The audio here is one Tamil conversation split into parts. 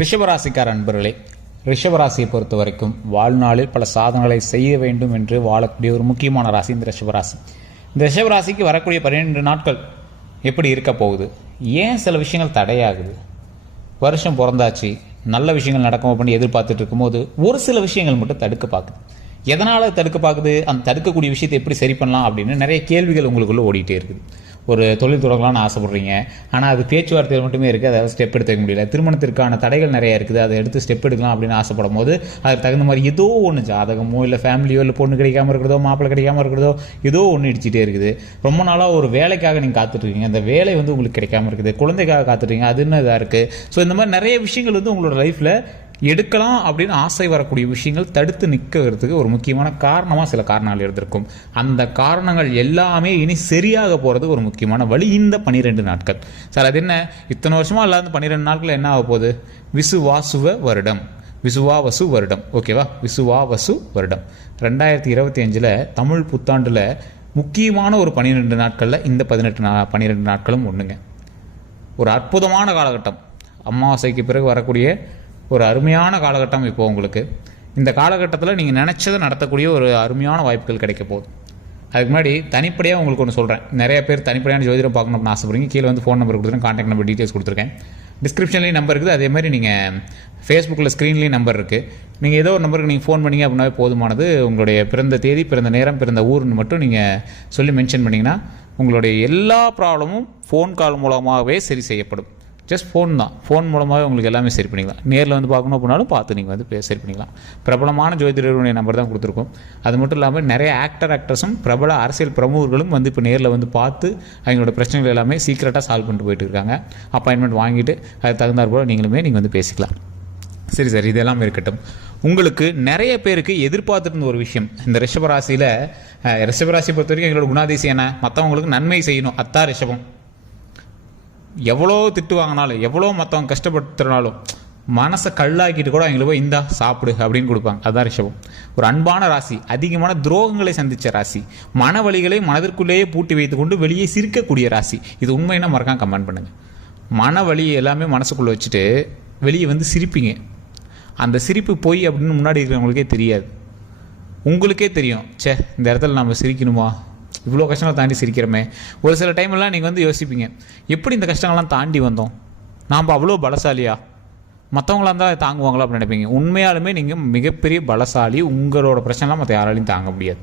ரிஷபராசிக்கார அன்பர்களே, ரிஷபராசியை பொறுத்த வரைக்கும் வாழ்நாளில் பல சாதனைகளை செய்ய வேண்டும் என்று வாழக்கூடிய ஒரு முக்கியமான ராசி இந்த ரிஷபராசி. இந்த ரிஷபராசிக்கு வரக்கூடிய 12 நாட்கள் எப்படி இருக்க போகுது? ஏன் சில விஷயங்கள் தடையாகுது? வருஷம் பிறந்தாச்சு, நல்ல விஷயங்கள் நடக்கும் அப்படின்னு எதிர்பார்த்துட்டு இருக்கும்போது ஒரு சில விஷயங்கள் மட்டும் தடுக்க பார்க்குது. எதனால் தடுக்க பார்க்குது? அந்த தடுக்கக்கூடிய விஷயத்தை எப்படி சரி பண்ணலாம் அப்படின்னு நிறைய கேள்விகள் உங்களுக்குள்ளே ஓடிட்டே இருக்குது. ஒரு தொழில் தொடங்கலாம்னு ஆசைப்படுறீங்க, ஆனால் அது பேச்சுவார்த்தையில் மட்டுமே இருக்குது, அதாவது ஸ்டெப் எடுத்து வைக்க முடியல. திருமணத்திற்கான தடைகள் நிறையா இருக்குது, அதை எடுத்து ஸ்டெப் எடுக்கலாம் அப்படின்னு ஆசைப்படும் போது அதுக்கு தகுந்த மாதிரி ஏதோ ஒன்று ஜாதகமோ இல்லை ஃபேமிலியோ இல்லை பொண்ணு கிடைக்காம இருக்கிறதோ மாப்பிள்ளை கிடைக்காம இருக்கிறதோ ஏதோ ஒன்று இடிச்சிட்டே இருக்குது. ரொம்ப நாளாக ஒரு வேலைக்காக நீங்கள் காத்துட்ருக்கீங்க, அந்த வேலை உங்களுக்கு கிடைக்காம இருக்குது. குழந்தைக்காக காத்துட்ருக்கீங்க, அது என்ன இதாக இருக்குது. ஸோ இந்த மாதிரி நிறைய விஷயங்கள் உங்களோட லைஃப்பில் எடுக்கலாம் அப்படின்னு ஆசை வரக்கூடிய விஷயங்கள் தடுத்து நிற்கிறதுக்கு ஒரு முக்கியமான காரணமாக சில காரணங்கள் இருந்திருக்கும். அந்த காரணங்கள் எல்லாமே இனி சரியாக போகிறது ஒரு முக்கியமான வழி இந்த 12 நாட்கள். சார் அது என்ன இத்தனை வருஷமாக இல்லாத 12 நாட்கள் என்ன ஆக போகுது? விசுவாசுவ வருடம், விசுவாவசு வருடம், ஓகேவா? விசுவாவசு வருடம் 2025 தமிழ் புத்தாண்டில் முக்கியமான ஒரு 12 நாட்களில் இந்த 12 நாட்களும் ஒன்றுங்க. ஒரு அற்புதமான காலகட்டம், அமாவாசைக்கு பிறகு வரக்கூடிய ஒரு அருமையான காலகட்டம். இப்போ உங்களுக்கு இந்த காலகட்டத்தில் நீங்கள் நினச்சதை நடத்தக்கூடிய ஒரு அருமையான வாய்ப்புகள் கிடைக்க போகுது. அதுக்கு முன்னாடி தனிப்படையாக உங்களுக்கு ஒன்று சொல்கிறேன். நிறைய பேர் தனிப்படையான ஜோதிடம் பார்க்கணும்னு ஆசைப்படுறீங்க. கீழே ஃபோன் நம்பர் கொடுத்துருக்கேன், கான்டாக்ட் நம்பர் டீட்டெயில்ஸ் கொடுத்துருக்கேன். டிஸ்கிரிப்ஷன்லேயும் நம்பர் இருக்குது, அதே மாதிரி நீங்கள் ஃபேஸ்புக்கில் ஸ்க்ரீன்லேயும் நம்பர் இருக்குது. நீங்கள் ஏதோ ஒரு நம்பருக்கு நீங்கள் ஃபோன் பண்ணிங்க அப்படின்னாவே போதுமானது. உங்களுடைய பிறந்த தேதி, பிறந்த நேரம், பிறந்த ஊர்னு மட்டும் நீங்கள் சொல்லி மென்ஷன் பண்ணிங்கன்னா உங்களுடைய எல்லா ப்ராப்ளமும் ஃபோன் கால் மூலமாகவே சரி செய்யப்படும். ஜஸ்ட் ஃபோன் தான், ஃபோன் மூலமாகவே உங்களுக்கு எல்லாமே சரி பண்ணிக்கலாம். நேரில் பார்க்கணும் அப்படின்னாலும் பார்த்து நீங்கள் சரி பண்ணிக்கலாம். பிரபலமான ஜோதிடருடைய நம்பர் தான் கொடுத்துருக்கோம். அது மட்டும் இல்லாமல் நிறைய ஆக்டர்ஸும் பிரபல அரசியல் பிரமுகர்களும் இப்போ நேரில் பார்த்து அவங்களோட பிரச்சனைகள் எல்லாமே சீக்கிரட்டாக சால்வ் பண்ணிட்டு போயிட்டு இருக்காங்க. அப்பாயின்மெண்ட் வாங்கிட்டு அது தகுந்தாற் போல் நீங்கள் பேசிக்கலாம். சரி சார், இதெல்லாம் இருக்கட்டும். உங்களுக்கு நிறைய பேருக்கு எதிர்பார்த்துருந்த ஒரு விஷயம், இந்த ரிஷபராசியை பொறுத்த வரைக்கும் எங்களோட குணாதிசயம் என்ன? மற்றவங்களுக்கு நன்மை செய்யணும். அத்தா ரிஷபம். எவ்வளோ திட்டு வாங்கினாலும், எவ்வளோ மற்றவங்க கஷ்டப்படுத்துனாலும் மனசை கல்லாக்கிட்டு கூட அவங்களுக்கு போய் இந்தா சாப்பிடு அப்படின்னு கொடுப்பாங்க. அதுதான் ரிஷபம். ஒரு அன்பான ராசி, அதிகமான துரோகங்களை சந்தித்த ராசி, மன வலிகளை மனதிற்குள்ளேயே பூட்டி வைத்து கொண்டு வெளியே சிரிக்கக்கூடிய ராசி. இது உண்மைன்னா மறக்காம கமெண்ட் பண்ணுங்கள். மன வலி எல்லாமே மனசுக்குள்ளே வச்சுட்டு வெளியே சிரிப்பீங்க. அந்த சிரிப்பு போய் அப்படின்னு முன்னாடி இருக்கிறவங்களுக்கே தெரியாது. உங்களுக்கே தெரியும், சே இந்த இடத்துல நம்ம சிரிக்கணுமா, இவ்வளோ கஷ்டங்களை தாண்டி சிரிக்கிறோமே. ஒரு சில டைம்லாம் நீங்கள் யோசிப்பீங்க, எப்படி இந்த கஷ்டங்கள்லாம் தாண்டி வந்தோம், நாம் அவ்வளோ பலசாலியா, மற்றவங்களாம் தான் தாங்குவாங்களா அப்படின்னு நினைப்பீங்க. உண்மையாலுமே நீங்கள் மிகப்பெரிய பலசாலி. உங்களோட பிரச்சனைலாம் மற்ற யாராலையும் தாங்க முடியாது.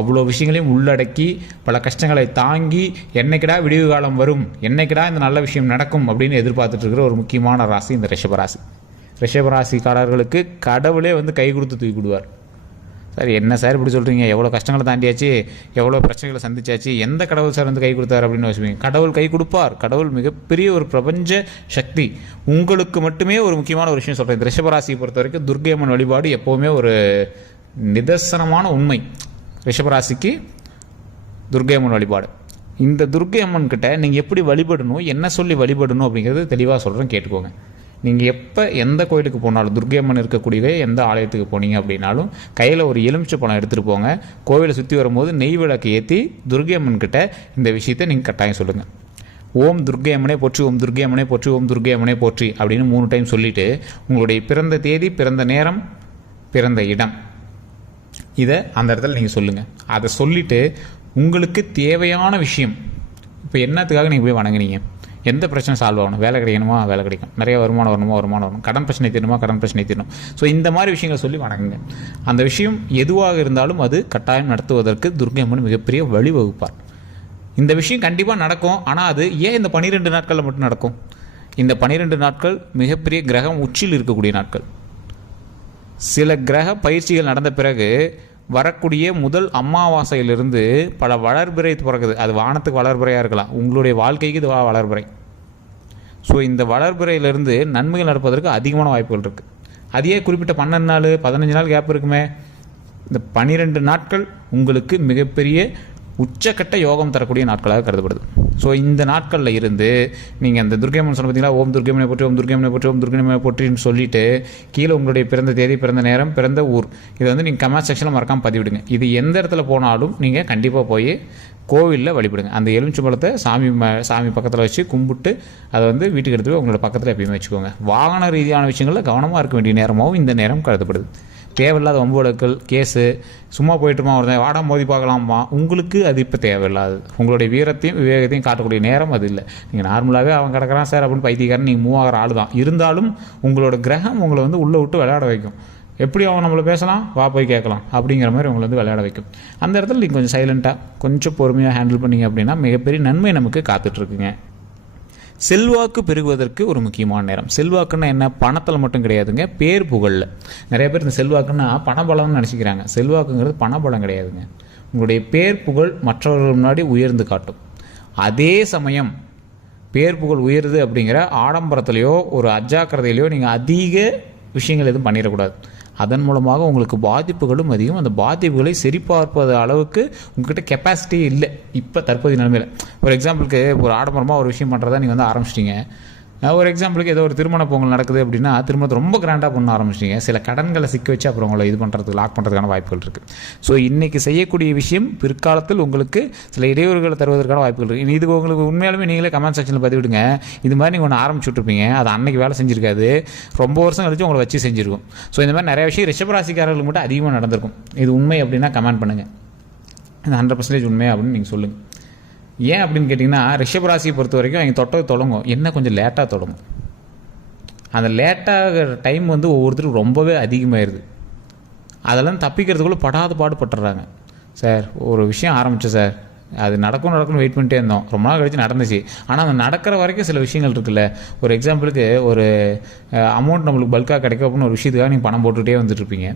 அவ்வளோ விஷயங்களையும் உள்ளடக்கி பல கஷ்டங்களை தாங்கி என்னைக்கிடா விடிவு காலம் வரும், என்னைக்கிடா இந்த நல்ல விஷயம் நடக்கும் அப்படின்னு எதிர்பார்த்துட்டு இருக்கிற ஒரு முக்கியமான ராசி இந்த ரிஷபராசி. ரிஷபராசிக்காரர்களுக்கு கடவுளே கை கொடுத்து தூக்கி விடுவார். சார் என்ன சார் இப்படி சொல்கிறீங்க, எவ்வளோ கஷ்டங்களை தாண்டியாச்சு, எவ்வளோ பிரச்சனைகளை சந்திச்சாச்சு, எந்த கடவுள் சார் கை கொடுத்தார் அப்படின்னு யோசிப்பீங்க. கடவுள் கை கொடுப்பார். கடவுள் மிகப்பெரிய ஒரு பிரபஞ்ச சக்தி. உங்களுக்கு மட்டுமே ஒரு முக்கியமான ஒரு விஷயம் சொல்கிறேன். ரிஷபராசியை பொறுத்த வரைக்கும் துர்க்கை அம்மன் வழிபாடு எப்போவுமே ஒரு நிதர்சனமான உண்மை. ரிஷபராசிக்கு துர்க்கை அம்மன் வழிபாடு. இந்த துர்க்கை அம்மன் கிட்ட நீங்கள் எப்படி வழிபடணும், என்ன சொல்லி வழிபடணும் அப்படிங்கிறது தெளிவாக சொல்கிறேன், கேட்டுக்கோங்க. நீங்கள் எப்போ எந்த கோயிலுக்கு போனாலும், துர்க்கை அம்மன் இருக்கக்கூடிய எந்த ஆலயத்துக்கு போனீங்க அப்படின்னாலும் கையில் ஒரு எலுமிச்சை பழம் எடுத்துகிட்டு போங்க. கோவிலை சுற்றி வரும்போது நெய் விளக்கு ஏற்றி துர்க்கை அம்மன் கிட்ட இந்த விஷயத்தை நீங்கள் கட்டாயம் சொல்லுங்கள். ஓம் துர்க்கை அம்மனே போற்றி, ஓம் துர்க்கை அம்மனே போற்றி, ஓம் துர்க்கை அம்மனே போற்றி அப்படின்னு 3 டைம் சொல்லிவிட்டு உங்களுடைய பிறந்த தேதி, பிறந்த நேரம், பிறந்த இடம் இதை அந்த இடத்துல நீங்கள் சொல்லுங்கள். அதை சொல்லிவிட்டு உங்களுக்கு தேவையான விஷயம், இப்போ என்னத்துக்காக நீங்கள் போய் வணங்குனீங்க, எந்த பிரச்சனை சால்வ் ஆகணும், வேலை கிடைக்கணுமா வேலை கிடைக்கும், நிறைய வருமானம் வரணும், கடன் பிரச்சனை தீரணுமா கடன் பிரச்சனை தீரணும். ஸோ இந்த மாதிரி விஷயங்களை சொல்லி வணங்குங்க. அந்த விஷயம் எதுவாக இருந்தாலும் அது கட்டாயம் நடத்துவதற்கு துர்க்கை அம்மன் மிகப்பெரிய வழிவகுப்பார். இந்த விஷயம் கண்டிப்பாக நடக்கும். ஆனால் அது ஏன் இந்த 12 நாட்களில் மட்டும் நடக்கும்? இந்த 12 நாட்கள் மிகப்பெரிய கிரகம் உச்சியில் இருக்கக்கூடிய நாட்கள். சில கிரக பயிற்சிகள் நடந்த பிறகு வரக்கூடிய முதல் அமாவாசையிலிருந்து பல வளர்பிறை பிறகுது. அது வானத்துக்கு வளர்பிறையாக இருக்கலாம், உங்களுடைய வாழ்க்கைக்கு இது வளர்பிறை. ஸோ இந்த வளர்பிறையிலிருந்து நன்மைகள் நடப்பதற்கு அதிகமான வாய்ப்புகள் இருக்குது. அதையே குறிப்பிட்ட 12 நாள் 15 நாள் கேப் இருக்குமே. இந்த 12 நாட்கள் உங்களுக்கு மிகப்பெரிய உச்சக்கட்ட யோகம் தரக்கூடிய நாட்களாக கருதப்படுது. ஸோ இந்த நாட்களில் இருந்து நீங்கள் அந்த துர்க்கையம்மன் சொன்ன பார்த்தீங்களா, ஓம் துர்க்கையம்மனை போற்றி, ஓம் துர்க்கையம்மனை போற்றி, ஓம் துர்க்கையம்மனை போற்றின்னு சொல்லிட்டு கீழே உங்களுடைய பிறந்த தேதி, பிறந்த நேரம், பிறந்த ஊர் இதை வந்து நீங்கள் கமெண்ட் செக்ஷனில் மறக்காமல் பதிவிடுங்க. இது எந்த இடத்துல போனாலும் நீங்கள் கண்டிப்பாக போய் கோவிலில் வழிபடுங்க. அந்த எலுமிச்சம்பழத்தை சாமி பக்கத்தில் வச்சு கும்பிட்டு அதை வந்து வீட்டுக்கு எடுத்து போய் உங்களோட பக்கத்தில் எப்பயுமே வச்சுக்கோங்க. வாகன ரீதியான விஷயங்களில் கவனமாக இருக்க வேண்டிய நேரமாகவும் இந்த நேரம் கருதப்படுது. தேவையில்லாத வம்பு வழக்குகள், கேஸு, சும்மா போயிட்டுமா ஒருத்தன் வாடா மோதி பார்க்கலாமா, உங்களுக்கு அது இப்போ தேவையில்லாது. உங்களுடைய வீரத்தையும் விவேகத்தையும் காட்டக்கூடிய நேரம் அது இல்லை. நீங்கள் நார்மலாகவே அவன் கிடக்கிறான் சார் அப்படின்னு பைத்தியக்காரன் நீங்கள் மூவ் ஆகிற ஆள் தான். இருந்தாலும் உங்களோட கிரகம் உங்களை வந்து உள்ளே விட்டு விளையாட வைக்கும். எப்படி அவன் நம்மளை பேசலாம், வா போய் கேட்கலாம் அப்படிங்கிற மாதிரி உங்களை வந்து விளையாட வைக்கும். அந்த இடத்துல நீங்கள் கொஞ்சம் சைலண்ட்டாக கொஞ்சம் பொறுமையாக ஹேண்டில் பண்ணிங்க அப்படின்னா மிகப்பெரிய நன்மை நமக்கு காத்துட்ருக்குங்க. செல்வாக்கு பெருகுவதற்கு ஒரு முக்கியமான நேரம். செல்வாக்குன்னா என்ன, பணத்தில் மட்டும் கிடையாதுங்க, பேர் புகழில். நிறைய பேர் இந்த செல்வாக்குன்னா பணபலம்னு நினச்சிக்கிறாங்க. செல்வாக்குங்கிறது பணபலம் கிடையாதுங்க. உங்களுடைய பேர் புகழ் மற்றவர்கள் முன்னாடி உயர்ந்து காட்டும். அதே சமயம் பேர் புகழ் உயருது அப்படிங்கிற ஆடம்பரத்துலேயோ ஒரு அஜாக்கிரதையிலையோ நீங்கள் அதிக விஷயங்கள் எதுவும் பண்ணிடக்கூடாது. அதன் மூலமாக உங்களுக்கு பாதிப்புகளும் அதிகம். அந்த பாதிப்புகளை சரிபார்ப்பது அளவுக்கு உங்கள்கிட்ட கெப்பாசிட்டி இல்லை இப்போ தற்போதைய நிலைமையில். ஒரு எக்ஸாம்பிளுக்கு ஒரு ஆடம்பரமாக ஒரு விஷயம் பண்ணுறதா நீங்கள் வந்து ஆரம்பிச்சிட்டிங்க. ஒரு எக்ஸாம்பிளுக்கு ஏதோ ஒரு திருமண பொங்கல் நடக்குது அப்படின்னா திருமணத்தை ரொம்ப கிராண்டாக பண்ண ஆரம்பிச்சிட்டிங்க. சில கடன்களை சிக்க வச்சு அப்புறம் உங்களை இது பண்ணுறதுக்கு லாக் பண்ணுறதுக்கான வாய்ப்புகள் இருக்குது. ஸோ இன்றைக்கி செய்யக்கூடிய விஷயம் பிற்காலத்தில் உங்களுக்கு சில இடையூறுகளை தருவதற்கான வாய்ப்புகள் இருக்குது. இது உங்களுக்கு உண்மையாலுமே நீங்களே கமெண்ட் செக்ஷனில் பதிவிடுங்க. இது மாதிரி நீங்கள் ஒன்று ஆரம்பிச்சு விட்ருப்பீங்க, அது அன்றைக்கி வேலை செஞ்சுருக்காது, ரொம்ப வருஷம் கழிச்சு உங்களை வச்சு செஞ்சுருக்கும். ஸோ இந்த மாதிரி நிறைய விஷயம் ரிஷபராசிக்காரர்களுக்கு மட்டும் அதிகமாக நடந்திருக்கும். இது உண்மை அப்படின்னா கமெண்ட் பண்ணுங்கள். இது 100% உண்மை அப்படின்னு நீங்கள் சொல்லுங்கள். ஏன் அப்படின்னு கேட்டிங்கன்னா, ரிஷபராசியை பொறுத்த வரைக்கும் அவங்க தொட்டது தொடங்கும், என்ன கொஞ்சம் லேட்டாக தொடங்கும். அந்த லேட்டாக டைம் வந்து ஒவ்வொருத்தருக்கும் ரொம்பவே அதிகமாகிடுது. அதெல்லாம் தப்பிக்கிறதுக்குள்ளே படாத பாடுபட்டுறாங்க. சார் ஒரு விஷயம் ஆரம்பித்தேன் சார், அது நடக்கும்னு வெயிட் பண்ணிட்டே இருந்தோம், ரொம்ப நாள் கழிச்சு நடந்துச்சு. ஆனால் அந்த நடக்கிற வரைக்கும் சில விஷயங்கள் இருக்குல்ல. ஒரு எக்ஸாம்பிளுக்கு ஒரு அமௌண்ட் நம்மளுக்கு பல்காக கிடைக்கும் அப்படின்னு ஒரு விஷயத்துக்காக நீங்கள் பணம் போட்டுகிட்டே வந்துட்டுருப்பீங்க.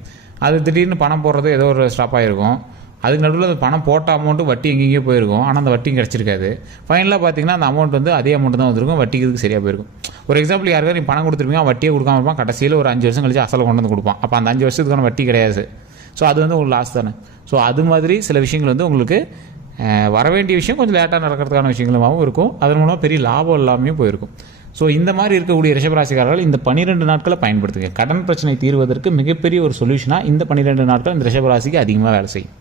அது திடீர்னு பணம் போடுறது ஏதோ ஒரு ஸ்டாப் ஆகிருக்கும். அதுக்கு நடுவில் அந்த பணம் போட்ட அமௌண்ட்டு வட்டி எங்கேயோ போயிருக்கும், ஆனால் அந்த வட்டியும் கிடச்சிருக்காது. ஃபைனலாக பார்த்தீங்கன்னா அந்த அமௌண்ட் வந்து அதே அமௌண்ட் தான் வந்திருக்கும், வட்டிக்கு இதுக்கு சரியாக போயிருக்கும். ஒரு எக்ஸாம்பிள் யாருக்காவது நீ பணம் கொடுத்துருப்பீங்க, வட்டியே கொடுக்காம இருப்பான், கடைசியில் ஒரு 5 வருஷம் கழிச்சு அசலை கொண்டு வந்து கொடுப்பான். அப்போ அந்த 5 வருஷத்துக்கான வட்டி கிடையாது. ஸோ அது வந்து உங்களுக்கு லாஸ் தானே. ஸோ அது மாதிரி சில விஷயங்கள் வந்து உங்களுக்கு வரவேண்டிய விஷயம் கொஞ்சம் லேட்டாக நடக்கிறதுக்கான விஷயங்களுமாகவும் இருக்கும். அதன் மூலமாக பெரிய லாபம் எல்லாமே போயிருக்கும். ஸோ இந்த மாதிரி இருக்கக்கூடிய ரிஷபராசிக்காரர்கள் இந்த 12 நாட்களை பயன்படுத்துங்க. கடன் பிரச்சனை தீர்வதற்கு மிகப்பெரிய ஒரு சொல்யூஷனாக இந்த 12 நாட்கள் இந்த ரிஷபராசிக்கு அதிகமாக வேலை செய்யும்.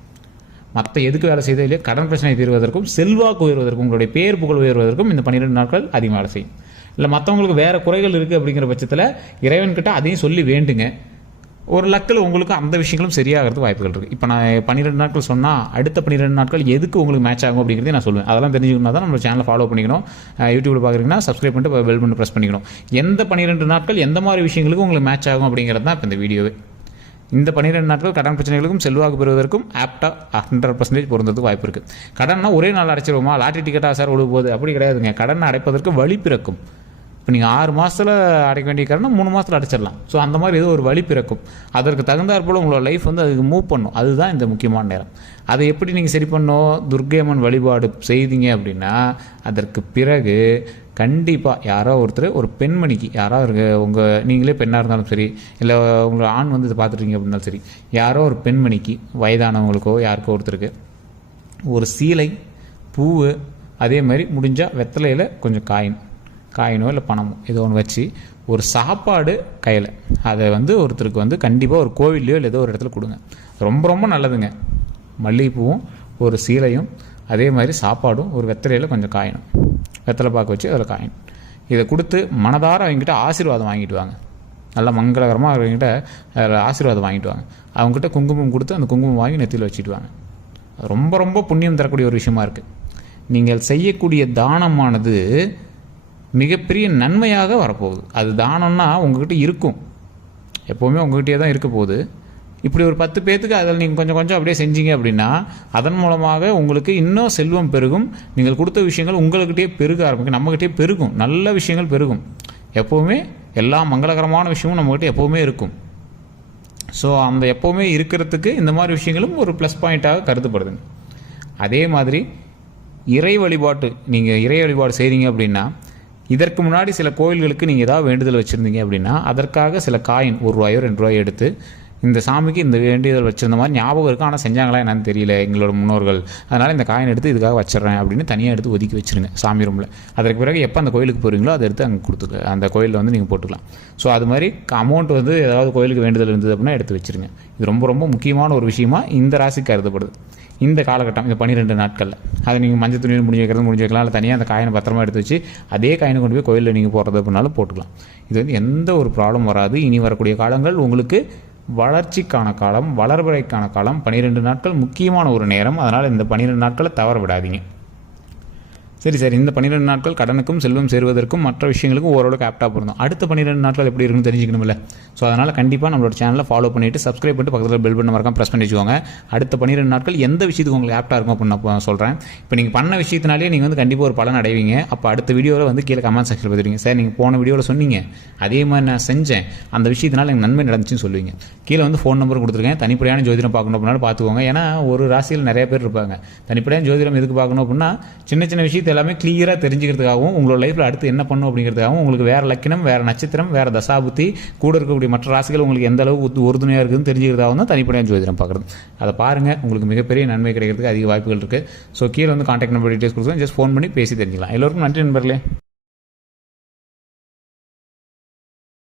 மற்ற எதுக்கு வேலை செய்தோ இல்லையோ கடன் பிரச்சனை தீர்வதற்கும் செல்வாக்கு உயர்வதற்கும் உங்களுடைய பேர் புகழ் உயர்வதற்கும் இந்த 12 நாட்கள் அதிகமாக வேலை செய்யும். இல்லை மற்றவங்களுக்கு வேறு குறைகள் இருக்குது அப்படிங்கிற பட்சத்தில் இறைவன்கிட்ட அதையும் சொல்லி வேண்டுங்க. ஒரு லக்கில் உங்களுக்கு அந்த விஷயங்களும் சரியாகிறது வாய்ப்புகள் இருக்குது. இப்போ நான் 12 நாட்கள் சொன்னால் அடுத்த 12 நாட்கள் எதுக்கு உங்களுக்கு மேட்ச் ஆகும் அப்படிங்கிறதே நான் சொல்லுவேன். அதெல்லாம் தெரிஞ்சுக்கணும் தான் நம்ம சேனலை ஃபாலோ பண்ணிக்கணும். யூடியூப்பில் பார்க்குறீங்கன்னா சப்ஸ்கிரைப் பண்ணிட்டு பெல் பண்ணி ப்ரெஸ் பண்ணிக்கணும். எந்த 12 நாட்கள் எந்த மாதிரி விஷயங்களுக்கு உங்களுக்கு மேட்ச் ஆகும் அப்படிங்கிறது தான் இப்போ இந்த வீடியோவே. இந்த 12 நாட்கள் கடன் பிரச்சனைகளுக்கும் செல்வாக்கு பெறுவதற்கும் ஆப்டாக 100% பொருந்ததுக்கு வாய்ப்பு இருக்குது. கடன்னா ஒரே நாள் அடைச்சிருவோமா, லாட்டரி டிக்கெட்டாக சார் ஒழுகு போகுது அப்படி கிடையாதுங்க. கடனை அடைப்பதற்கு வழி பிறக்கும். இப்போ நீங்கள் 6 மாதத்தில் அடைக்க வேண்டிய கடனை 3 மாதத்தில் அடைச்சிடலாம். ஸோ அந்த மாதிரி ஏதோ ஒரு வழி பிறக்கும். அதற்கு தகுந்தாற் போல் உங்களோட லைஃப் வந்து அதுக்கு மூவ் பண்ணும். அதுதான் இந்த முக்கியமான நேரம். அதை எப்படி நீங்கள் சரி பண்ணணும், துர்க்கையம்மன் வழிபாடு செய்தீங்க அப்படின்னா அதற்கு பிறகு கண்டிப்பாக யாரோ ஒருத்தர் ஒரு பெண்மணிக்கு யாராவது உங்கள் நீங்களே பெண்ணாக இருந்தாலும் சரி, இல்லை உங்களை ஆண் வந்து இதை பார்த்துட்டீங்க அப்படின்னாலும் சரி, யாரோ ஒரு பெண்மணிக்கு வயதானவங்களுக்கோ யாருக்கோ ஒருத்தருக்கு ஒரு சீலை, பூவு, அதே மாதிரி முடிஞ்சால் வெத்தலையில் கொஞ்சம் காயினோ இல்லை பணமோ ஏதோ ஒன்று வச்சு ஒரு சாப்பாடு கையில் அதை வந்து ஒருத்தருக்கு வந்து கண்டிப்பாக ஒரு கோவில்லையோ இல்லை ஏதோ ஒரு இடத்துல கொடுங்க. ரொம்ப ரொம்ப நல்லதுங்க. மல்லிகைப்பூவும் ஒரு சீலையும் அதே மாதிரி சாப்பாடும் ஒரு வெத்தலையில் கொஞ்சம் காயினும், வெத்தலை பாக்கு வச்சு அதில் காயின் இதை கொடுத்து மனதார அவங்ககிட்ட ஆசீர்வாதம் வாங்கிட்டு வாங்க. நல்லா மங்களகரமாக அவங்ககிட்ட அதில் ஆசீர்வாதம் வாங்கிட்டு வாங்க. அவங்ககிட்ட குங்குமம் கொடுத்து அந்த குங்குமம் வாங்கி நெத்தியில் வச்சுட்டு வாங்க. ரொம்ப ரொம்ப புண்ணியம் தரக்கூடிய ஒரு விஷயமா இருக்குது. நீங்கள் செய்யக்கூடிய தானமானது மிகப்பெரிய நன்மையாக வரப்போகுது. அது தானம்னா உங்கள்கிட்ட இருக்கும், எப்போவுமே உங்கள்கிட்டயே தான் இருக்க போகுது. இப்படி ஒரு 10 பேர்த்துக்கு அதில் நீங்கள் கொஞ்சம் கொஞ்சம் அப்படியே செஞ்சீங்க அப்படின்னா அதன் மூலமாக உங்களுக்கு இன்னும் செல்வம் பெருகும். நீங்கள் கொடுத்த விஷயங்கள் உங்கள்கிட்டயே பெருக ஆரம்பிக்கும், நம்மகிட்டே பெருகும், நல்ல விஷயங்கள் பெருகும். எப்போவுமே எல்லா மங்களகரமான விஷயமும் நம்மகிட்ட எப்போவுமே இருக்கும். ஸோ அந்த எப்போவுமே இருக்கிறதுக்கு இந்த மாதிரி விஷயங்களும் ஒரு ப்ளஸ் பாயிண்ட்டாக கருதப்படுதுங்க. அதே மாதிரி இறை வழிபாட்டு நீங்கள் இறை வழிபாடு செய்கிறீங்க அப்படின்னா இதற்கு முன்னாடி சில கோயில்களுக்கு நீங்கள் ஏதாவது வேண்டுதல் வச்சுருந்தீங்க அப்படின்னா அதற்காக சில காயின் 1 ரூபாயோ 2 ரூபாயோ எடுத்து இந்த சாமிக்கு இந்த வேண்டியதில் வச்சுருந்த மாதிரி ஞாபகம் இருக்கும், ஆனால் செஞ்சாங்களா என்னன்னு தெரியல எங்களோட முன்னோர்கள், அதனால் இந்த காயின் எடுத்து இதுக்காக வச்சிடறேன் அப்படின்னு தனியாக எடுத்து ஒதுக்கி வச்சுருங்க சாமி ரூமில். அதற்கு பிறகு எப்போ அந்த கோயிலுக்கு போகிறீங்களோ அதை எடுத்து அங்கே கொடுத்துக்க, அந்த கோயிலில் வந்து நீங்கள் போட்டுக்கலாம். ஸோ அது மாதிரி அமௌண்ட் வந்து ஏதாவது கோயிலுக்கு வேண்டுதல் இருந்தது அப்படின்னா எடுத்து வச்சுருங்க. இது ரொம்ப ரொம்ப முக்கியமான ஒரு விஷயமா இந்த ராசிக்கு கருதப்படுது இந்த காலகட்டம், இந்த 12 நாட்களில். அதை நீங்கள் மஞ்சள் துணியில் முடிஞ்சு வைக்கலாம், இல்லை தனியாக அந்த காயினை பத்திரமா எடுத்து வச்சு அதே காயினை கொண்டு போய் கோயிலில் நீங்கள் போடுறது அப்படின்னாலும் போட்டுக்கலாம். இது வந்து எந்த ஒரு ப்ராப்ளம் வராது. இனி வரக்கூடிய காலங்கள் உங்களுக்கு வளர்ச்சிக்கான காலம், வளர்வரைக்கான காலம். 12 நாட்கள் முக்கியமான ஒரு நேரம், அதனால் இந்த 12 நாட்களை தவற விடாதீங்க. சரி சார், இந்த 12 நாட்கள் கடனுக்கும் செல்வம் சேருவதற்கும் மற்ற விஷயங்களுக்கும் ஓரளவுக்கு ஆப்டாக போகிறோம். அடுத்த 12 நாட்கள் எப்படி இருக்குன்னு தெரிஞ்சுக்கணும்ல. ஸோ அதனால் கண்டிப்பாக நம்மளோட சேனலை ஃபாலோ பண்ணிவிட்டு சப்ஸ்கிரைப் பண்ணிட்டு பக்கத்தில் பெல் பண்ண மறக்காம ப்ரெஸ் பண்ணி வச்சுக்கோங்க. அடுத்த 12 நாட்கள் எந்த விஷயத்துக்கு உங்களுக்கு ஆப்டாக இருக்கும் அப்படின்னு நான் சொல்கிறேன். இப்போ நீங்கள் பண்ண விஷயத்தினாலே நீங்கள் வந்து கண்டிப்பாக ஒரு பலன் அடைவீங்க. அப்போ அடுத்த வீடியோவில் வந்து கீழே கமெண்ட் செக்ஷனில் பார்த்துருவீங்க, சார் நீங்கள் போன வீடியோவில் சொன்னீங்க அதே மாதிரி நான் செஞ்சேன், அந்த விஷயத்தினால எனக்கு நன்மை நடந்துச்சுன்னு சொல்லுவீங்க. கீழே வந்து ஃபோன் நம்பர் கொடுத்துருக்கேன். தனிப்படையான ஜோதிடம் பார்க்கணும் அப்படின்னாலும் பார்த்துக்கோங்க. ஏன்னா ஒரு ராசியில் நிறைய பேர் இருப்பாங்க. தனிப்படையான ஜோதிடம் எதுக்கு பார்க்கணும் அப்படின்னா சின்ன சின்ன விஷயத்தை எல்லாமே கிளியராக தெரிஞ்சுக்கிறதுக்காகவும் உங்களோட லைஃப்பில் அடுத்து என்ன பண்ணும் அப்படிங்கிறதுக்காகவும், உங்களுக்கு வேறு லக்கினம், வேறு நட்சத்திரம், வேறு தசாபுத்தி, கூட இருக்கக்கூடிய மற்ற ராசிகள் உங்களுக்கு எந்த அளவுக்கு உறுதுணையாக இருக்குதுன்னு தெரிஞ்சுக்கிறதாகவும் தான் தனிப்படையான ஜோதிடம் பார்க்குறது. அதை பாருங்கள், உங்களுக்கு மிகப்பெரிய நன்மை கிடைக்கிறதுக்கு அதிக வாய்ப்புகள் இருக்குது. ஸோ கீழே வந்து கான்டாக்ட் நம்பர் டீட்டெயில்ஸ் கொடுத்துருங்க, ஜஸ்ட் ஃபோன் பண்ணி பேசி தெரிஞ்சுக்கலாம். எல்லோருக்கும் நன்றி நண்பர்களே.